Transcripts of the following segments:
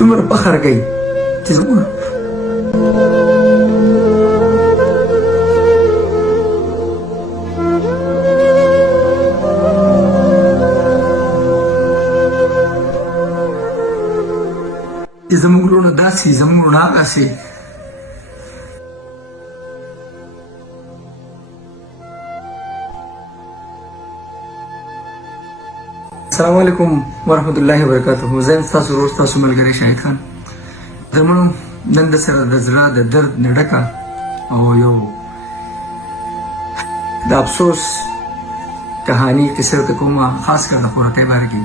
څومره فخر کوي چې زموږ وروڼه داسې زموږ وروڼه هغسې السلام علیکم ورحمت الله وبرکاته. زه یم ستاسو ورور ستاسو ملګری شاهد خان. درمنو نن د سره د زړه د درد نه ډکه او یو د افسوس کهاني کیسه ورته کومه، خاص کر د خوراکۍ باره کې.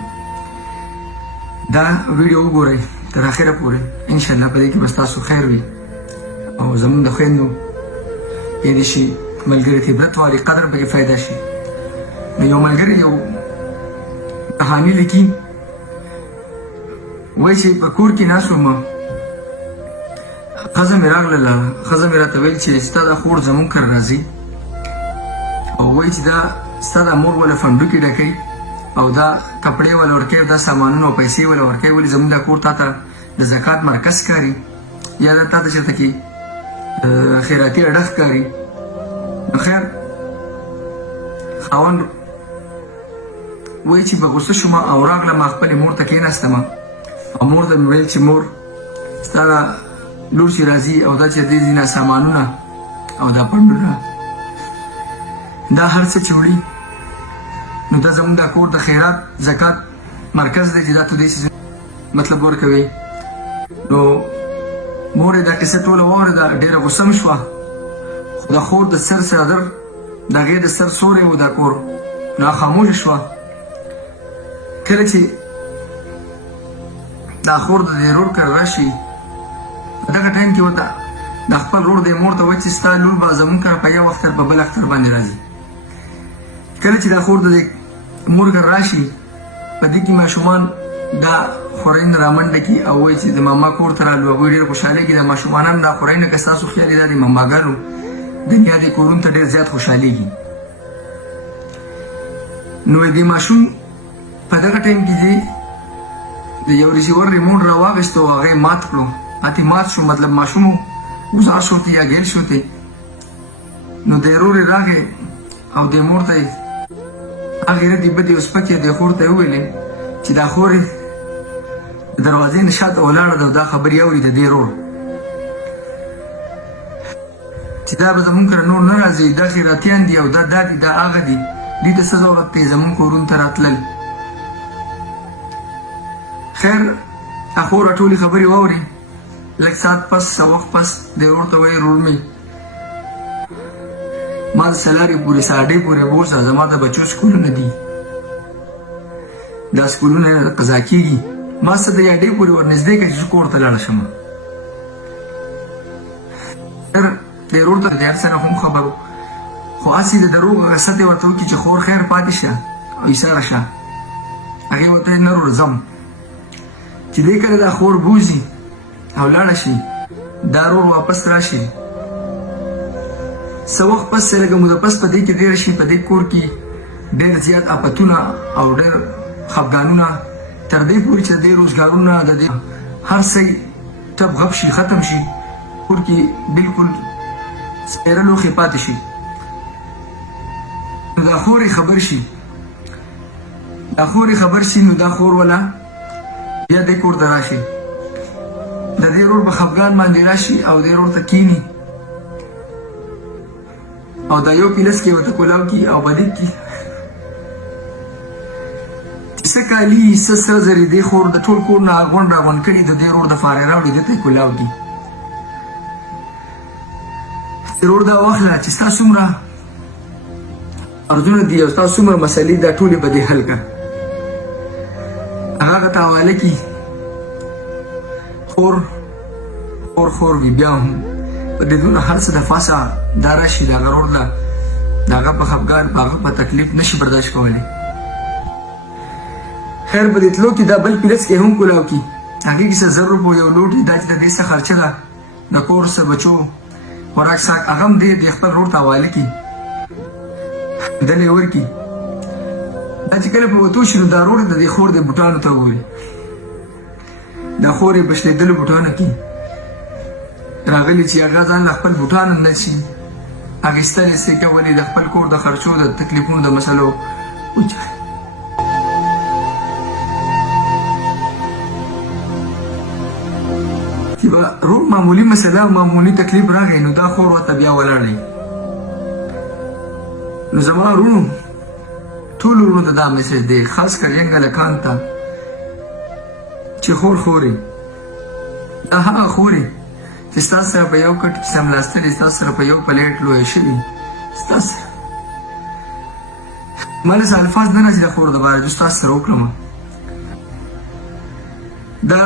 دا ویډیو وګورئ تر اخره پورې، انشاءالله په دې کې به ستاسو خیر وي او زموږ د خویندو یعنې شي ملګري ته عبرت والي قدر پکې فایده شي. نو یو ملګری یو کهاني لیکي، وایي چې په کور کې ناست وم، ښځه مې راغلله، ښځه مې راته ویل چې ستا دا خور زموږ کره راځي او وایي چې دا ستا دا مور وله فنډوکې ډکوي او دا کپړې وله ورکوي، دا سامانونه او پیسې وله ورکوي، ولې زموږ دا کور تا ته د زکات مرکز ښکاري یا دا تا ته چېرته کې خیراتي اډه ښکاري. نو خیر خاوند وایي چې په غوسه شوم او راغلم خپلې مور ته کېناستم او مور ته مې ویل چې مور ستا دا لور چې راځي او دا چې دې ځینه سامانونه او دا پنډونه دا هر څه چې وړي نو دا زموږ دا کور د خیرات زکات مرکز دی چې دا ته دې مطلب ورکوي. نو مور یې دا کیسه ټوله واورېده، ډېره غوسه م شوه، خو د خور د سر څادر د هغې د سر سوری و دا کور، نو خاموشه شوه. کله چې دا خور د دې رور کره راشي په دغه ټایم کې ورته د خپل رور دې مور ته وایي چې ستا لور به زموږ کره په یو اختر په بل اختر باندې راځي. کله چې دا خور د دې مور کره راشي په دې کې ماشومان دا خورۍ نه رامنډه کي او وایي چې د ماما کور ته رالو. هغوی ډېر خوشحالېږي، دا ماشومان هم دا خورۍ نه که ستاسو خیال یې دا د ماماګانو دنیا دې کورونو ته ډېر زیات خوشحالېږي. نو دې ماشوم په دغه ټایم کې چې د یو ریسیور ریموټ راواخیست او هغه یې مات کړو، هتې مات شو، مطلب ماشوم وزار شو ته یا ګیر شو ته. نو د ورور یې راغی او دې مور ته یې هغې ردې بدې او سپکې دې خور ته یې وویلې چې دا خور یې د دروازې نه شاته ولاړه ده او دا خبرې اوري د دې ورور چې دا به زموږ کره نور نه راځي، دا خیراتیان دي او دا دي دا هغه دي، دوی ته څه ضرورت دی زموږ کورونو ته راتلل. خیر اخوره ټولې خبرې واوري. لږ ساعت پس څه وخت پس د ورور ته وایي ورور مې ما د سلارې پورې ساډې پورې بوځه، زما د بچو سکولونه دي، دا سکولونه قضا کېږي، ما څه د یاډې پورې ورنږدې کړه چې کور ته لاړه شم. خیر د ورور ته د هر څه نه هم خبر و، خو هسې د دروغ غصت یې ورته وکړي چې خور خیر پاتې شه او ایساره شه. هغې ورته نه ورور ځم چې دې کله دا خور بوځي او لاړه شي دا ورور واپس راشي. څه وخت پس څه لږه موده پس په دې کې ډېره شي، په دې کور کې ډېر زیات آفتونه او ډېر خفګانونه تر دې پورې چې د دې روزګارونه د دې هر څه ټپ غپ شي، ختم شي، کور کې بلکل سپېره لوښې پاتې شي. نو دا خور یې خبر شي، دا خور یې خبر شي، نو دا خور وله بیا دې کور ته راشي، د دې ورور په خفګان باندې راشي او دې ورور ته کښېني او دا یو پیلس کې ورته کولاو کي او بدې کي چې څه کالي څه سره زرې دې خور د ټول کور نه اغونډ راغونډ کړي د دې ورور دپاره یې راوړي، دې ته یې کولاو کي. ورور دا واخله چې ستا څومره ارزونه دي او ستا څومره مسلې دا ټولې به دې حل کړه، هغه ته حواله کي. خور وي بیا هم په دې دونه هر څه د فاسه دا راشي د هغه ورور له د هغه په خفګان په هغه په تکلیف نشي برداشت کولی. خیر په دې تلو کې دا بل پیلس کې هم کولاو کي، هغې کې څه 1000 روپو یو لوټ دا چې د دې څه خرچه ده د کور څه بچو خوراک ساک هغه هم دې خپل ورور ته حواله کي، دلې ورکي. دا چې کله په وتو شي نو دا ورور د دې خور د بوټانو ته ووایي د خورې بشلېدلو بوټانو کې راغلي چې هغه ځان له خپل بوټانو نه شي اخیستل یې کولې د خپل کور د خرچو د تکلیفونو د مسلو وچه چې به روغ معمولي مسله او معمولي تکلیف راغی نو دا خور ورته بیا ولاړ دی نو زما وروڼو ټولو وروڼو ته دا میسج دی خاص کر ینګ هلکان ته چې خورې دا هغه خورې چې ستاسو سره په یو کټ کې څملاستلې ستاسو سره په یو پلیټ لویې شوي ستاسو سره ما داسې الفاظ نه راځي د خور دپاره چې ستاسو سره وکړم دا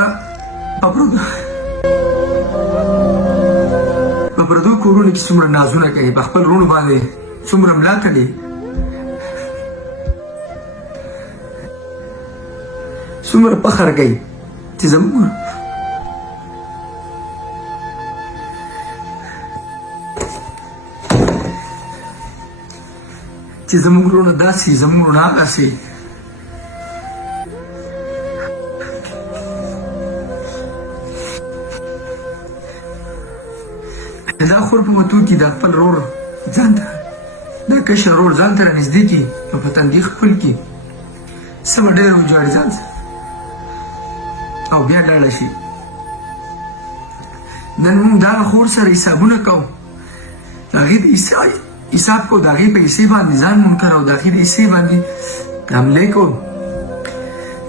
په پردو کورونو کې څومره نازونه کوي په خپل وروڼو باندې څومره ملا کوي څومره فخر کوي چې زموږ وروڼه داسې زموږ وروڼه هغسې دا خور په وتو کې د خپل رور ځان ته دا کشر رور ځان ته رانږدې کړي نو په تندي خپل کړي څه به ډېر وجاړي ځان او بیا لاړه شي نن موږ دا خور سره حسابونه کوو د هغې د حساب کو د هغې په حصې باندې ځان منکر او د هغې د حصې باندې حملې کوو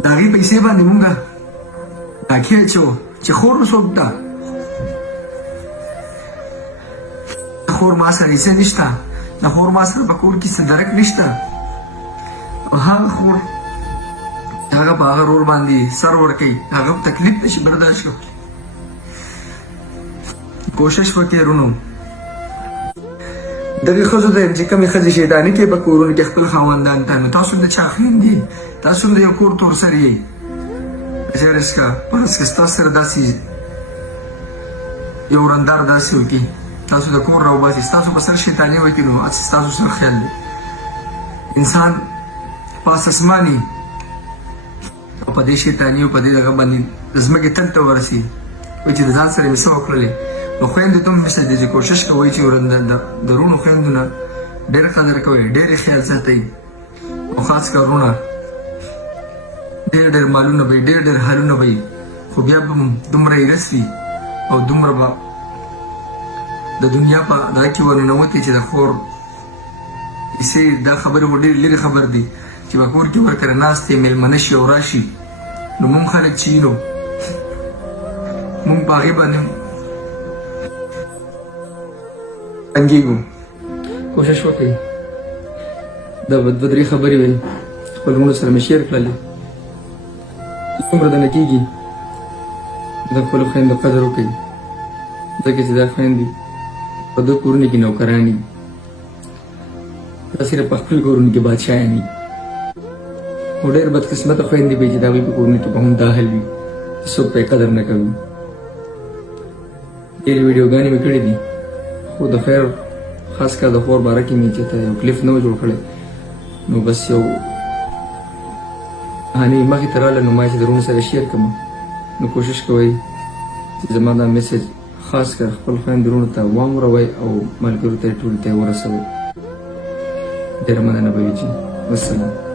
د هغې په حصې باندې موږ ډاکې اچوو چې خور څوک ده خور ما سره حصه نشته د خور ما سره په کور کې څه درک نشته او هغه خور هغه په هغه رور باندې سر ورکوي هغه تکلیف نشي برداشت کوي کوشش وکړئ وروڼو دغې ښځو ته یم چې کومې ښځې شیطاني کوي په کورونو کې خپل خاوندان ته نو تاسو د چا خویندې تاسو د یو کور تور سر یې فرض که ستاسو سره داسې یو رندار داسې وکړي تاسو د کور راوباسي ستاسو په سر شیطاني وکړي نو ستاسو سر خیال دی انسان پاس اسماني او په دې شیطاني او په دې دغه باندې د ځمکې تل ته ورسي وایي چې د ځان سره مې څه وکړلې نو خویندې ته هم مثل دی چې کوشش کوئ چې د وروڼو خویندو نه ډېر قدر کوئ ډېر خیال ساتئ او خاص کر وروڼه ډېر مالونه به ډېر حالونه به خو بیا به دومره ایرس وي او دومره به د دنیا په دا کې ورننوتې چې د خور کیسې دا خبرې خو ډېر لرې خبر دی چې په کور کې ورکره ناست یې مېلمانه شي او راشي نو موږ خلک چې نو موږ په هغې باندې تنګېږو کوشش وکړئ دا دوه درې خبرې وې خپل وروڼو سره مې شیر کړلې څومره دنه کېږي د خپلو خویندو قدر وکړئ ځکه چې دا خویندې په دو کورونو کې نوکران دي دا صرف په خپل کورونو کې بادشاهان دي خو ډېر بدقسمته خویندې به چې د هغوی په کورونو کې به هم دا حل وي چې څوک پرې قدر نه کوي ډېرې ویډیوګانې مې کړې دي خو د خیر خاص کر د خور باره کې مې چې ته یو کلیپ نه و جوړ کړی نو بس یو کهاني مخې ته راغله نو ما چې د وروڼو سره شیر کړم نو کوشش کوئ چې زما دا میسج خاص کر خپل خویندو وروڼو ته واوروئ او ملګرو ته یې ټولو ته یې ورسوئ ډېره مننه به وي جي والسلام